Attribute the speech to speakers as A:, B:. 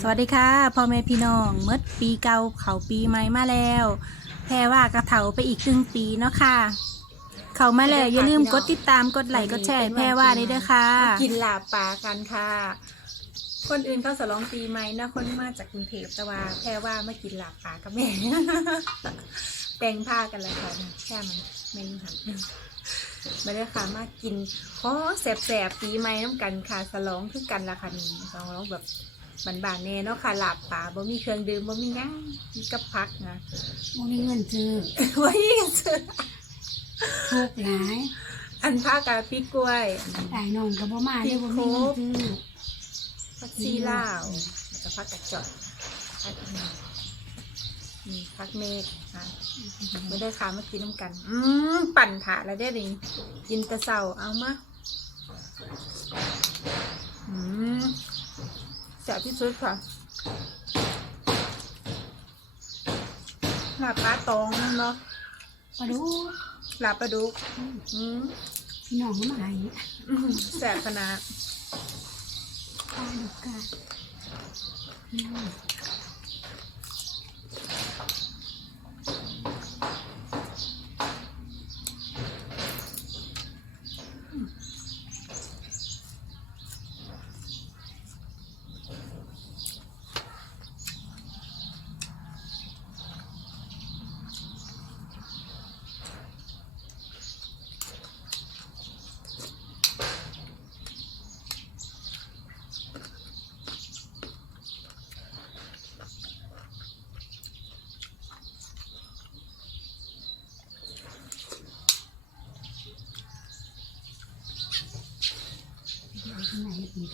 A: สวัสดีค่ะพ่อแม่พี่น้องเมื่อปีเก่าเขาปีใหม่มาแล้ว แพรว่ากระเถาไปอีกครึ่งปีเนาะค่ะ เขามาแล้วอย่าลืมกดติดตามกดไลค์กดแชร์ให้แพรว่าได้ด้วยค่ะ
B: มากินลาบปลากันค่ะ คนอื่นเขาสลองปีใหม่นะคนมาจากกรุงเทพแต่ว่าแค่ว่ามากินลาบปลากับแม่แปลงผ้ากันแล้วค่ะแค่มันไม่มีหันมาเลยค่ะมากินขอแสบๆปีใหม่น้ำกันค่ะสลองคือกันละค่ะนี่สลองแบบ บานๆแน่เนาะค่ะลาบปลาบ่มีเครื่องดื่มบ่มีหยังมีกับพักนะ
C: บ่มีเงินซื้อ
B: ไว้กันเถอะ
C: ทุกข์หลาย
B: อันผ้ากาพี่กล้วย
C: ตายน้องก็บ่มาได้บ่มีเงินซื้อ
B: พักซีลาวแล้วก็พักกระจอกพักนี้นี่พักเมฆค่ะไม่ได้ค้ามากินน้ำกัน อืมปั่นถาแล้วได้ดิกินแตะเสาเอามาอืม แสบที่สุดค่ะลาบปลาตองเนาะ
C: ปลาดุก
B: ลาบปลาดุกอืม
C: พี่น้องก็มาให้
B: อืมแสบขนาด
C: ปลาดุกกะอืม Này, mình.